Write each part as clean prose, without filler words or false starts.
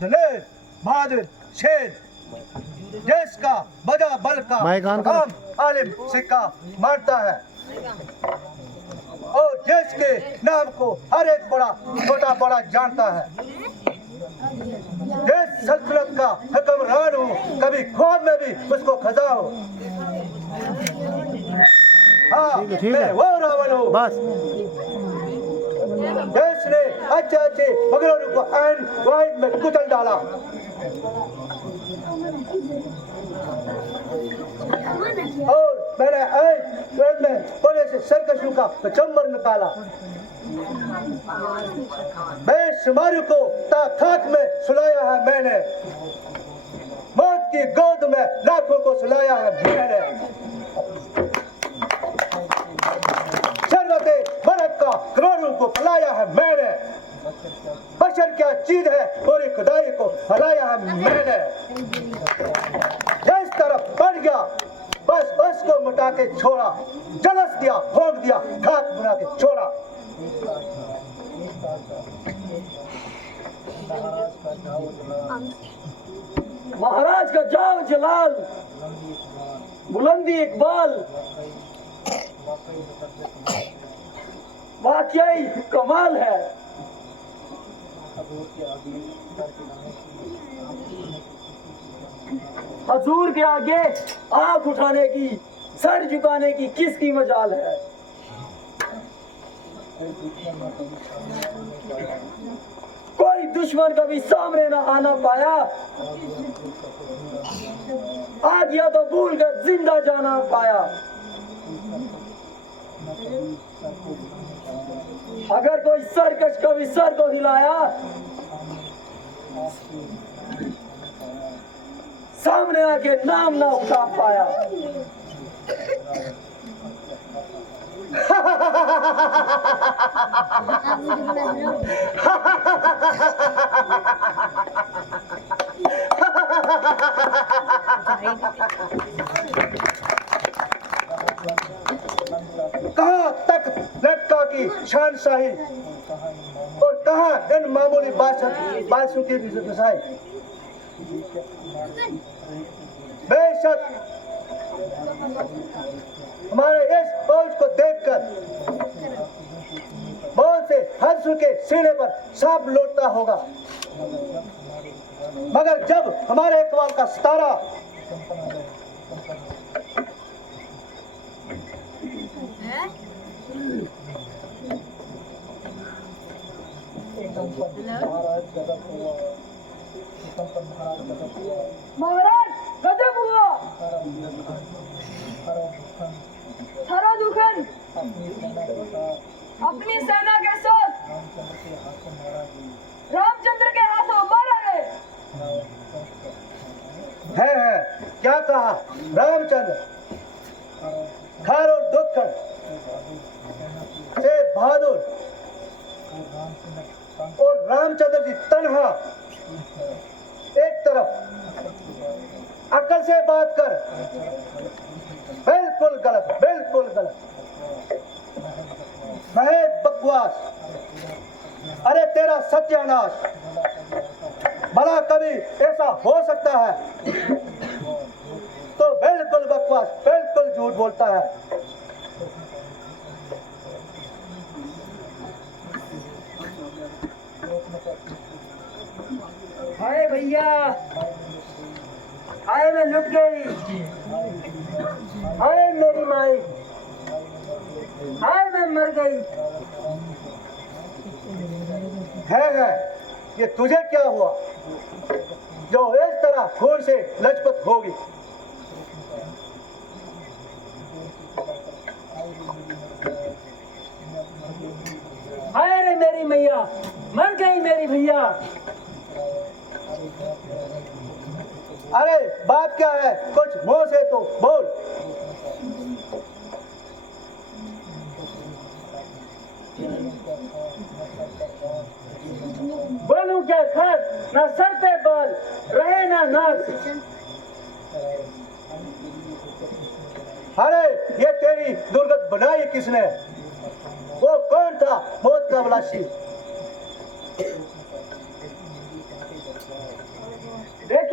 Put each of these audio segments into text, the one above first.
दलेर बहादुर शेर, देश का बड़ा बल का काम आलिम सिक्का मारता है और देश के नाम को हर एक बड़ा छोटा बड़ा जानता है। देश सल्तनत का हुक्मरान हूँ, कभी ख्वाब में भी उसको खजा हो। हाँ, मैं वो रावण हूँ। बस देश ने अच्छे अच्छे मगरों को एंड वाइड में कुचल डाला। और मैंने ट्रेन में बड़े से सरकशों का कचम्बर निकाला। बेशुमार को खाक में सुलाया है मैंने, मौत की गोद में लाखों को सुलाया है मैंने। शर्रते मरद का करोड़ों को फैलाया है मैंने। बशर क्या चीज है पूरी खुदाई को हलाया है मैंने। जिस तरफ बढ़ गया बस उसको मिटा के छोड़ा, जलस दिया, भोग दिया, खाक बना के छोड़ा। महाराज का जाओ जलाल, बुलंदी इकबाल, वाकई कमाल है। हजूर के आगे आंख उठाने की, सर झुकाने की किसकी मजाल है। कोई दुश्मन कभी सामने ना आना पाया, आ गया तो भूल कर जिंदा जाना पाया। अगर कोई सरकश कभी सर को हिलाया, सामने आके नाम ना उठा पाया। कहाँ तक लड़का की शानशाही और कहाँ इन मामूली बादशाह की रसाई। बेशक हमारे इस फौज को देखकर बहुत से हंसू के सीने पर सांप लौटता होगा, मगर जब हमारे इकबाल का सितारा महाराज गजब हुआ। थारा दुखन अपनी सेना के साथ रामचंद्र के हाथों मारा गए। है क्या कहा रामचंद्र खार और दुखन से बहादुर और रामचंद्र जी तन्हा एक तरफ अकल से बात कर। बिल्कुल गलत, बिल्कुल गलत, महज बकवास। अरे तेरा सत्यानाश। भला कभी ऐसा हो सकता है? तो बिल्कुल बकवास, बिल्कुल झूठ बोलता है। हाय भैया, हाय मैं लुट गई, हाय मेरी माई, हाय मैं मर गई। है ये तुझे क्या हुआ जो इस तरह खून से लजपत होगी? हाय रे मेरी मैया, मर गई मेरी भैया। अरे बात क्या है, कुछ मुंह से तो बोल। बोलूं क्या खर, ना सर पे बाल रहे ना नाक। अरे ये तेरी दुर्गत बनाई किसने? वो कौन था मौत का तलाशी।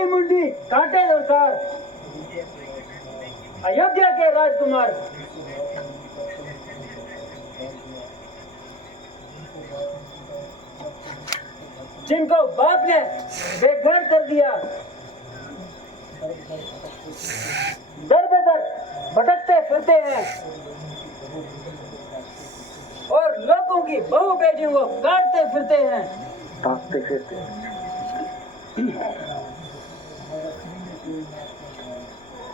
तेरी मुंडी काटे दरकार। अयोध्या के राजकुमार जिनको बाप ने बेघर कर दिया, दर बदर भटकते फिरते हैं और लोगों की बहू बेटियों को काटते फिरते हैं।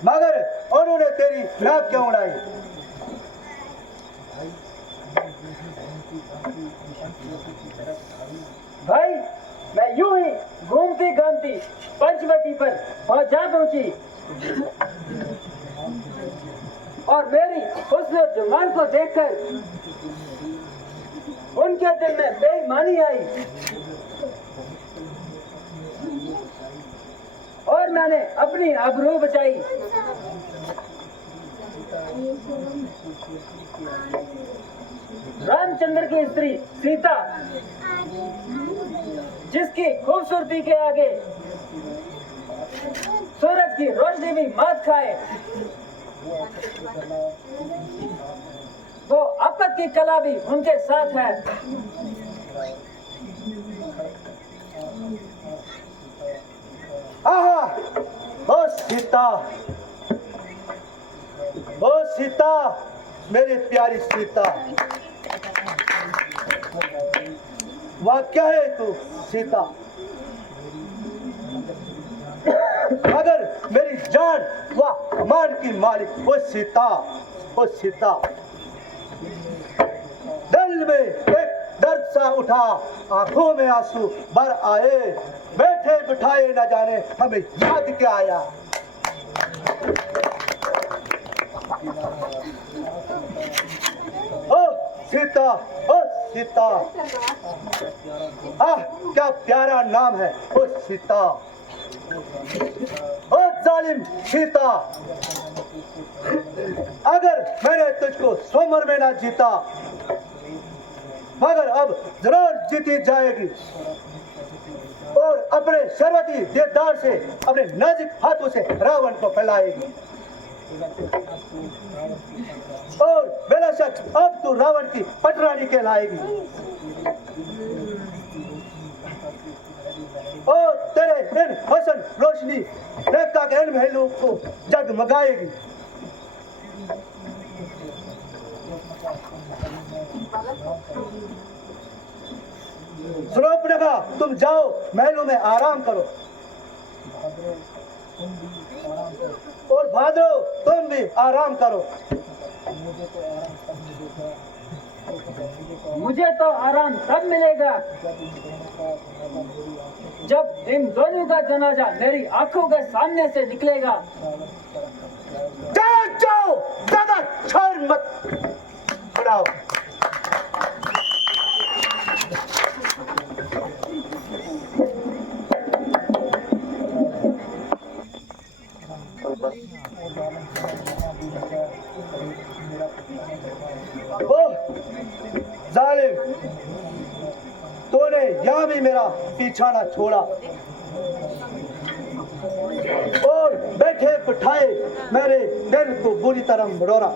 मगर उन्होंने तेरी नाक क्यों उड़ाई? भाई मैं यूं ही घूमती घामती पंचवटी पर जा पहुंची और मेरी हुस्न और जुबान को देखकर उनके दिल में बेईमानी आई और मैंने अपनी आबरू बचाई। रामचंद्र की स्त्री सीता, जिसकी खूबसूरती के आगे सूरज की रोशनी भी मात खाए, वो आपत की कला भी उनके साथ है। आहा, ओ सीता, ओ सीता, मेरी प्यारी सीता, वह क्या है तू सीता? अगर मेरी जान वह अमान की मालिक, वो सीता, वो सीता। दिल में एक दर्द सा उठा, आंखों में आंसू भर आए, बैठे बिठाए न जाने हमें याद क्या आया। ओ सीता, ओ सीता, आह क्या प्यारा नाम है, ओ सीता। ओ जालिम सीता, अगर मैंने तुझको स्वमर में ना जीता, मगर अब जरूर जीती जाएगी और अपने शर्वती देवदार से, अपने नाजुक हाथों से रावण को फैलाएगी। और बेला शक अब तू रावण की पटरानी कहलाएगी और तेरे इन हसन रोशनी रेखा के इन महलों को जगमगाएगी। सुलोपनखा, तुम जाओ महलों में आराम करो और भाद्रो तुम भी आराम करो। मुझे तो आराम तब मिलेगा जब इन दोनों का जनाजा मेरी आंखों के सामने से निकलेगा। जाओ, ज्यादा शोर मत बढ़ाओ। ओह जालिम, तूने यहाँ भी मेरा पीछा ना छोड़ा और बैठे बिठाए मेरे दिल को बुरी तरह मरोड़ा।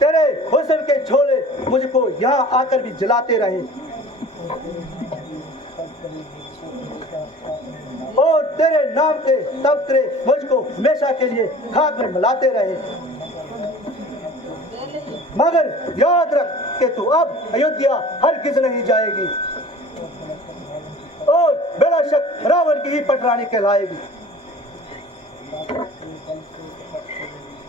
तेरे हुस्न के छोले मुझको यहाँ आकर भी जलाते रहे और तेरे नाम के तबकरे मुझको हमेशा के लिए खाक में मिलाते रहे। मगर याद रख कि तू अब अयोध्या हरगिज नहीं जाएगी और बेला शक रावण की ही पटरानी कहलाएगी।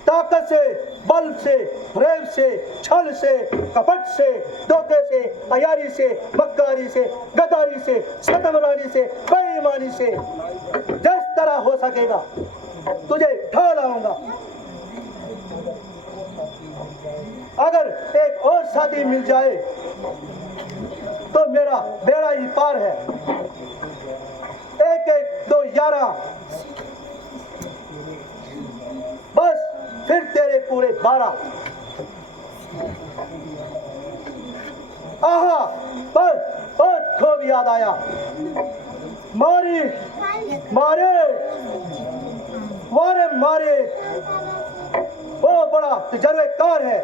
ताकत से, बल से, प्रेम से, छल से, कपट से, धोखे से, अयारी से, मक्कारी से, गद्दारी से, सतमरानी से, बेईमानी से जिस तरह हो सकेगा तुझे ढा लाऊंगा। अगर एक और साथी मिल जाए तो मेरा बेड़ा ही पार है। एक एक दो 11 बस फिर तेरे पूरे 12। आहा, याद आया। मारी मारे वारे मारे, वो बड़ा तजर्बेकार है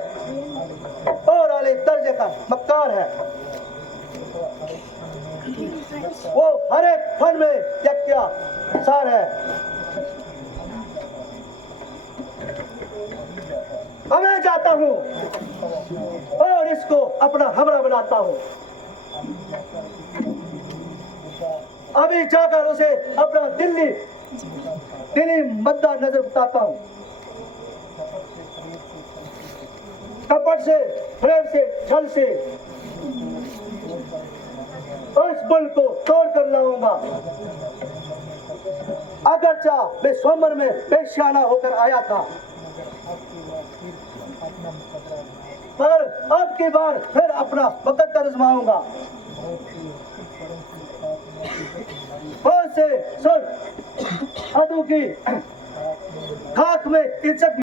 और आले दर्जे का मक्कार है। वो हर एक फन में यक्या सार है। अब मैं जाता हूँ और इसको अपना हमरा बनाता हूँ। अभी जाकर उसे अपना दिल्ली मद्दा नजर बताता हूँ। कपट से, प्रेम से, छल से उस बुल को तोड़ कर लाऊंगा। अगरचा मैं स्वयंवर में पेशियाना होकर आया था, मगर अब की बार फिर अपना वक्त आजमाऊंगा। और से सुन, अदू की खाक में इज्जत